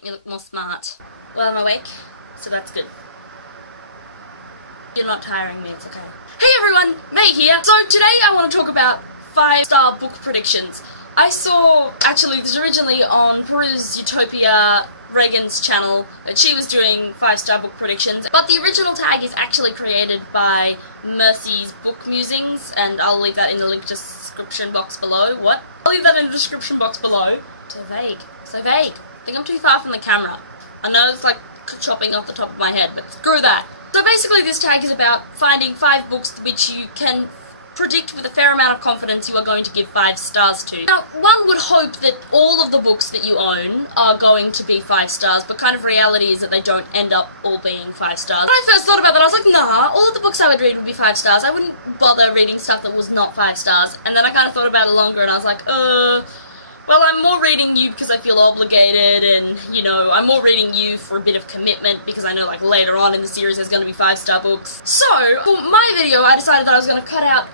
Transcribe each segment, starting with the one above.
make me look more smart. Well, I'm awake, so that's good. You're not tiring me, it's okay. Hey everyone, May here! So today I want to talk about 5-star book predictions. I saw, actually, this originally on Peruse Utopia, Reagan's channel, that she was doing 5-star book predictions, but the original tag is actually created by Mercy's Book Musings, and I'll leave that in the link description box below. What? I'll leave that in the description box below. So vague. So vague. I think I'm too far from the camera. I know it's like chopping off the top of my head, but screw that. So basically this tag is about finding 5 books which you can predict with a fair amount of confidence you are going to give 5 stars to. Now, one would hope that all of the books that you own are going to be 5 stars, but kind of reality is that they don't end up all being 5 stars. When I first thought about that, I was like, nah, all of the books I would read would be 5 stars. I wouldn't bother reading stuff that was not 5 stars. And then I kind of thought about it longer and I was like, well, I'm more reading you because I feel obligated, and, you know, I'm more reading you for a bit of commitment because I know, like, later on in the series there's going to be 5-star books. So, for my video, I decided that I was going to cut out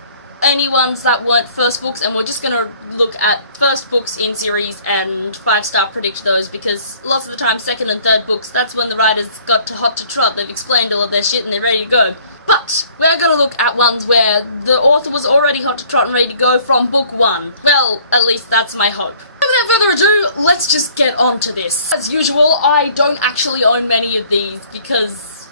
any ones that weren't first books, and we're just going to look at first books in series and 5-star predict those, because lots of the time, second and third books, that's when the writers got hot to trot. They've explained all of their shit and they're ready to go. But we're going to look at ones where the author was already hot to trot and ready to go from book 1. Well, at least that's my hope. Without further ado, let's just get on to this. As usual, I don't actually own many of these because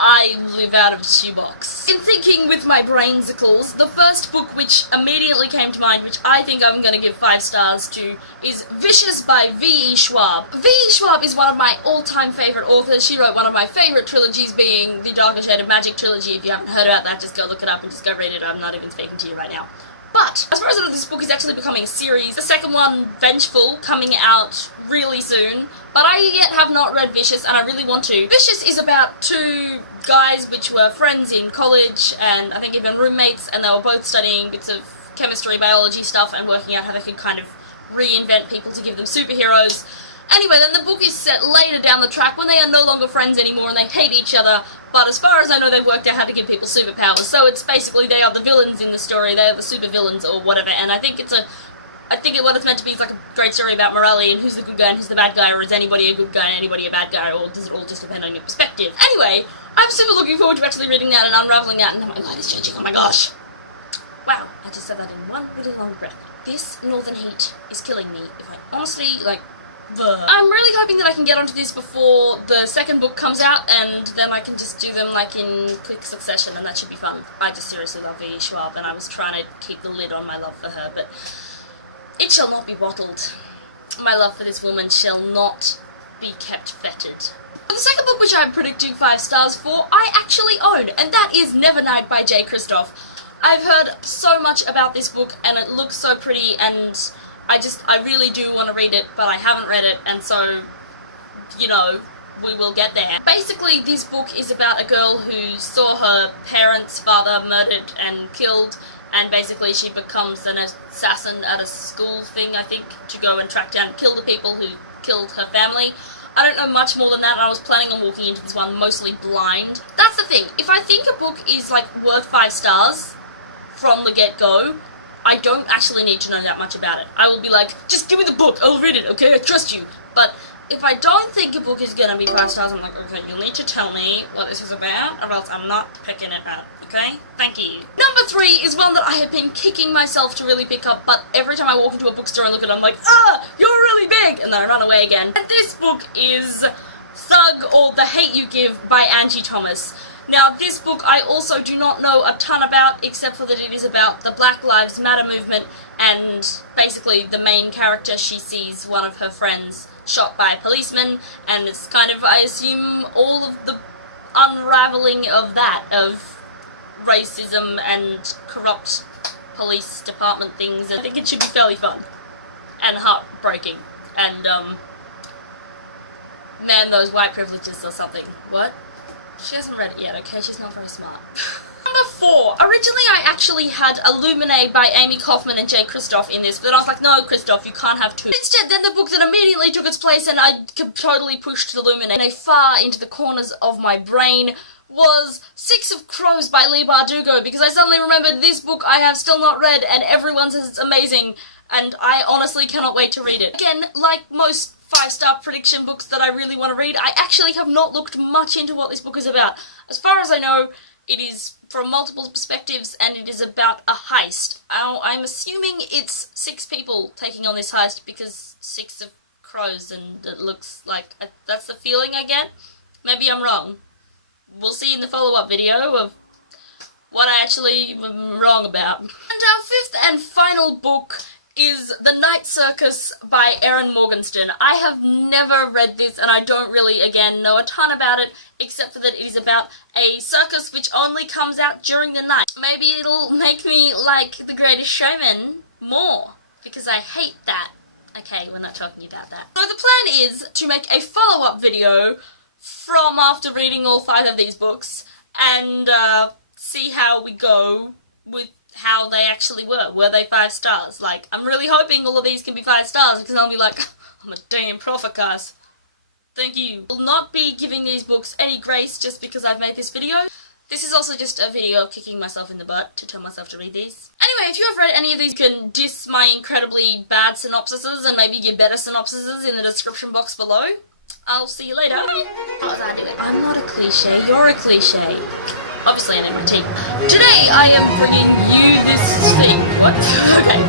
I live out of a shoebox. In thinking with my brainsicles, the first book which immediately came to mind, which I think I'm going to give 5 stars to, is Vicious by V.E. Schwab. V.E. Schwab is one of my all-time favourite authors. She wrote one of my favourite trilogies, being the Darker Shade of Magic trilogy. If you haven't heard about that, just go look it up and just go read it. I'm not even speaking to you right now. But, as far as I know, this book is actually becoming a series. The second one, Vengeful, coming out really soon. But I yet have not read Vicious, and I really want to. Vicious is about 2 guys which were friends in college, and I think even roommates, and they were both studying bits of chemistry, biology stuff, and working out how they could kind of reinvent people to give them superheroes. Anyway, then the book is set later down the track when they are no longer friends anymore and they hate each other, but as far as I know, they've worked out how to give people superpowers. So it's basically they are the villains in the story, they are the super villains or whatever, and I think what it's meant to be is like a great story about morality and who's the good guy and who's the bad guy, or is anybody a good guy and anybody a bad guy, or does it all just depend on your perspective? Anyway, I'm super looking forward to actually reading that and unraveling that, and oh my god, it's changing, oh my gosh! Wow, I just said that in one really long breath. This northern heat is killing me. If I honestly, like, I'm really hoping that I can get onto this before the second book comes out, and then I can just do them like in quick succession, and that should be fun. I just seriously love V.E. Schwab, and I was trying to keep the lid on my love for her, but it shall not be bottled. My love for this woman shall not be kept fettered. The second book which I'm predicting 5 stars for, I actually own, and that is Nevernight by Jay Kristoff. I've heard so much about this book, and it looks so pretty, and I really do want to read it, but I haven't read it, and so, you know, we will get there. Basically, this book is about a girl who saw her parents' father murdered and killed, and basically she becomes an assassin at a school thing, I think, to go and track down and kill the people who killed her family. I don't know much more than that, and I was planning on walking into this one mostly blind. That's the thing, if I think a book is, like, worth 5 stars from the get-go, I don't actually need to know that much about it. I will be like, just give me the book, I'll read it, okay, I trust you. But if I don't think a book is gonna be 5 stars, I'm like, okay, you'll need to tell me what this is about, or else I'm not picking it up, okay? Thank you. Number 3 is one that I have been kicking myself to really pick up, but every time I walk into a bookstore and look at it, I'm like, you're really big! And then I run away again. And this book is Thug, or The Hate U Give by Angie Thomas. Now, this book I also do not know a ton about, except for that it is about the Black Lives Matter movement, and basically the main character, she sees one of her friends shot by a policeman, and it's kind of, I assume, all of the unraveling of that, of racism and corrupt police department things. I think it should be fairly fun, and heartbreaking, and, man, those white privileges or something. What? She hasn't read it yet, okay? She's not very smart. Number 4. Originally I actually had Illuminae by Amy Kaufman and Jay Kristoff in this, but then I was like, no, Kristoff, you can't have 2. Instead, then the book that immediately took its place and I totally pushed Illuminae far into the corners of my brain was Six of Crows by Leigh Bardugo, because I suddenly remembered this book I have still not read and everyone says it's amazing, and I honestly cannot wait to read it. Again, like most 5-star prediction books that I really want to read, I actually have not looked much into what this book is about. As far as I know, it is from multiple perspectives and it is about a heist. I'm assuming it's 6 people taking on this heist because 6 of crows, and it looks like that's the feeling I get. Maybe I'm wrong. We'll see in the follow-up video of what I actually am wrong about. And our 5th and final book is The Night Circus by Erin Morgenstern. I have never read this and I don't really, again, know a ton about it, except for that it is about a circus which only comes out during the night. Maybe it'll make me like The Greatest Showman more, because I hate that. Okay, we're not talking about that. So the plan is to make a follow-up video from after reading all 5 of these books and see how we go with how they actually were. Were they 5 stars? Like, I'm really hoping all of these can be 5 stars because I'll be like, I'm a damn prophet, guys. Thank you. Will not be giving these books any grace just because I've made this video. This is also just a video of kicking myself in the butt to tell myself to read these. Anyway, if you have read any of these, you can diss my incredibly bad synopsises and maybe give better synopsises in the description box below. I'll see you later. What was I doing? I'm not a cliche, you're a cliche. Obviously I know my team. Today I am bringing you this thing. What? Okay,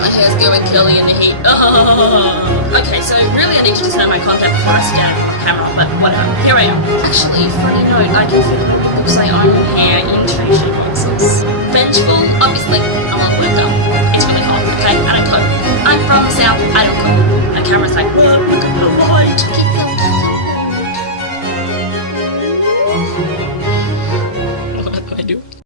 my hair's going curly in the heat. Oh. Okay, so really I need to just know my contact before I stand on camera, but whatever. Here I am. Actually, funny note, I can feel my books I own hair into shape boxes. Vengeful, obviously, I'm all worked up. It's really hot, okay? I don't cope. I'm from the south, I don't cope. My camera's like,